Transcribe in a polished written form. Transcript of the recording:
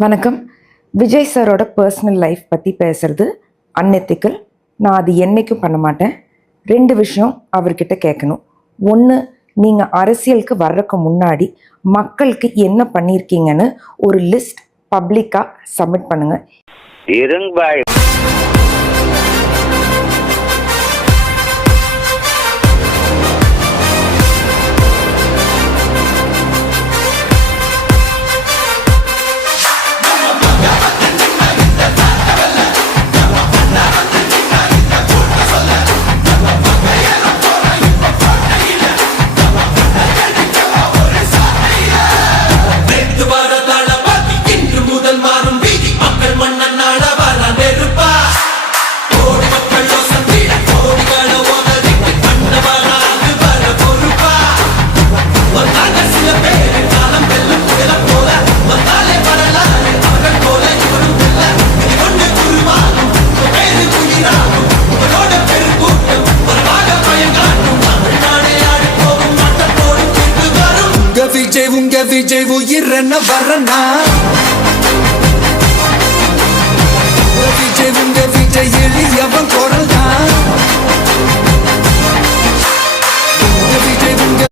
வணக்கம். விஜய் சாரோட personal life பற்றி பேசுறது அன்எத்திக்கல். நான் அது என்றைக்கும் பண்ண மாட்டேன். 2 விஷயம் அவர்கிட்ட கேட்கணும். ஒன்று, நீங்கள் அரசியலுக்கு வர்றதுக்கு முன்னாடி மக்களுக்கு என்ன பண்ணியிருக்கீங்கன்னு ஒரு லிஸ்ட் பப்ளிக்காக சப்மிட் பண்ணுங்கள். விஜய் உயிர் என்ன வரனா